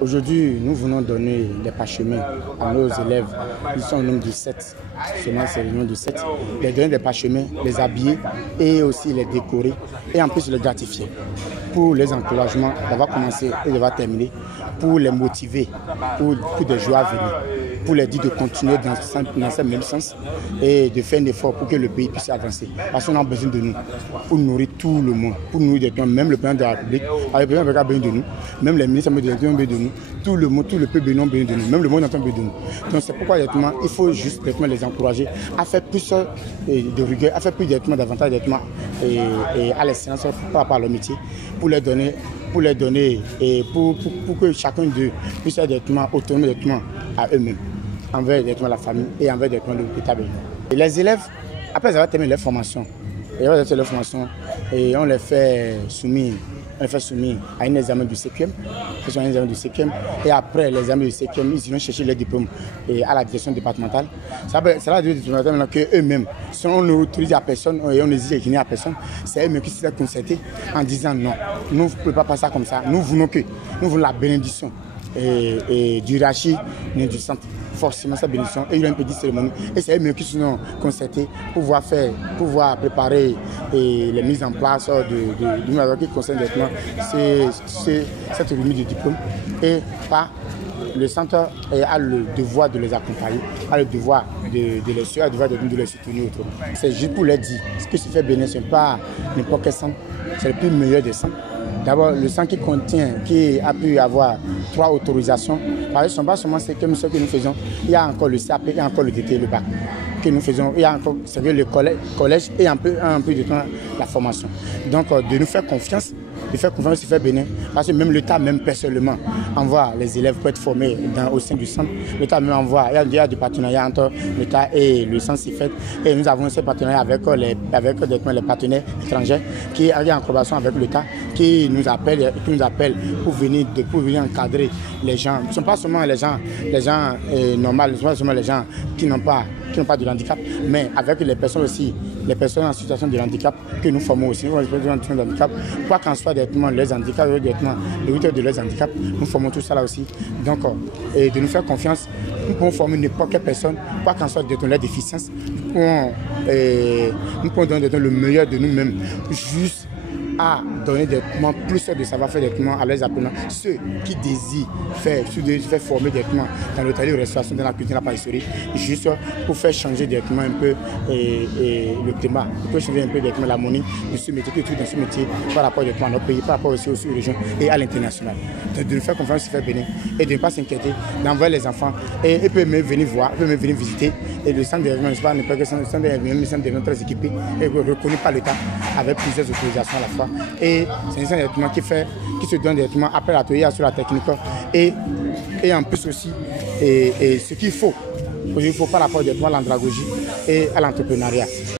Aujourd'hui, nous venons donner les parchemins à nos élèves. Ils sont au nombre de 7. Seulement, c'est le nombre de 7. Les donner des parchemins, les habiller et aussi les décorer. Et en plus, les gratifier. Pour les encouragements, ça va commencer et ça va terminer. Pour les motiver, pour des joies à venir. Pour les dire de continuer dans ce même sens et de faire un effort pour que le pays puisse avancer. Parce qu'on a besoin de nous pour nourrir tout le monde, pour nourrir des gens, même le président de la République, avec le président a besoin de nous, même les ministres ont besoin de nous, tout le monde, tout le peuple a besoin de nous, même le monde a besoin de nous. Donc c'est pourquoi il faut juste les encourager à faire plus de rigueur, à faire plus d'avantages et à l'excellence par rapport à leur métier, pour les donner et pour que chacun d'eux puisse être autonome à eux-mêmes, envers la famille et envers l'État bénin. Les élèves, après avoir terminé leur formation, on les fait soumis à un examen du CQM, et après l'examen du CQM, ils iront chercher les diplômes à la direction départementale. Ça va dire départementale qu'eux-mêmes, si on n'autorise à personne et on exige à personne, c'est eux-mêmes qui se sont concertés en disant non, nous ne pouvons pas passer ça comme ça, nous voulons la bénédiction du rachis du centre. Forcément sa bénédiction et il y a une petite cérémonie et c'est eux qui se sont concertés pour pouvoir préparer les mises en place du magasin qui concerne directement cette remise de diplôme et le centre a le devoir de les accompagner, a le devoir de les suivre, a le devoir de les soutenir autrement. C'est juste pour les dire, ce que se fait Bénin, ce n'est pas n'importe quel centre, c'est le plus meilleur des centres. D'abord, le centre qui a pu avoir 3 autorisations, parce que ce ne sont pas seulement ce que nous faisons, il y a encore le CAP, il y a encore le DT et le BAC que nous faisons, il y a encore le collège et un peu de temps la formation. Donc, de nous faire confiance, se faire Bénin, parce que même l'État, même personnellement, envoie les élèves pour être formés au sein du centre. L'État même envoie, il y a des partenariats entre l'État et le centre CIFET, et nous avons ces partenariats avec les partenaires étrangers qui sont en collaboration avec l'État, qui nous appellent pour venir encadrer les gens. Ce ne sont pas seulement les gens normaux, ce ne sont pas seulement les gens qui n'ont pas de handicap, mais avec les personnes aussi, les personnes en situation de handicap que nous formons aussi. Nous formons les personnes en situation de handicap, quoi qu'en soit directement les handicaps, le retour de leurs handicaps, nous formons tout ça là aussi. Donc, et de nous faire confiance, nous pouvons former n'importe quelle personne, quoi qu'en soit de leurs déficiences, nous pouvons donner le meilleur de nous-mêmes, juste à donner plus de savoir-faire à leurs apprenants, ceux qui désirent faire former directement dans l'hôtellerie, la restauration, dans la cuisine, la pâtisserie, juste pour faire changer directement un peu le climat, pour changer un peu directement l'harmonie de ce métier, que tout dans ce métier par rapport à notre pays, par rapport aussi aux régions et à l'international. De nous faire confiance, se faire bénir et de ne pas s'inquiéter, d'envoyer les enfants et ils peuvent même venir voir, ils peuvent même venir visiter. Et le centre d'événement, je parle pas que le centre d'événement très équipé et reconnu par l'État avec plusieurs autorisations à la fois. Et c'est un centre d'événement qui se donne directement après l'atelier sur la technique et en plus aussi ce qu'il faut. Il faut par rapport à l'andragogie et à l'entrepreneuriat.